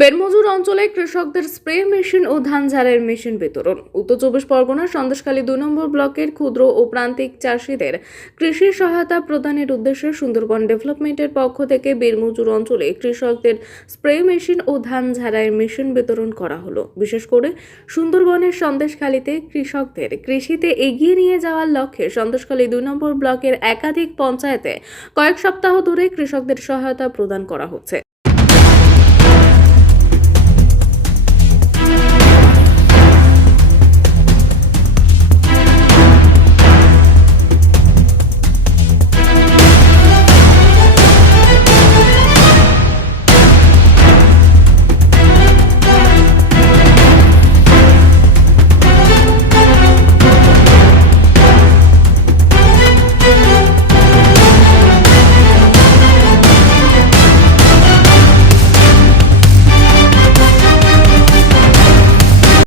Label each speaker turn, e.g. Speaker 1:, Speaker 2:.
Speaker 1: বেরমজুর অঞ্চলে কৃষকদের spray machine ও ধান ঝাড়ের মেশিন বিতরণ। উত্তর চব্বিশ পরগনার সন্দেশখালী দুই নম্বর ব্লকের ক্ষুদ্র ও প্রান্তিক চাষিদের কৃষি সহায়তা প্রদানের উদ্দেশ্যে সুন্দরবন ডেভেলপমেন্টের পক্ষ থেকে বেরমজুর অঞ্চলে কৃষকদের স্প্রে মেশিন ও ধান ঝাড়াইয়ের মেশিন বিতরণ করা হলো। বিশেষ করে সুন্দরবনের সন্দেশখালীতে কৃষকদের কৃষিতে এগিয়ে নিয়ে যাওয়ার লক্ষ্যে সন্দেশখালী দুই নম্বর ব্লকের একাধিক পঞ্চায়েতে কয়েক সপ্তাহ ধরে কৃষকদের সহায়তা প্রদান করা হচ্ছে।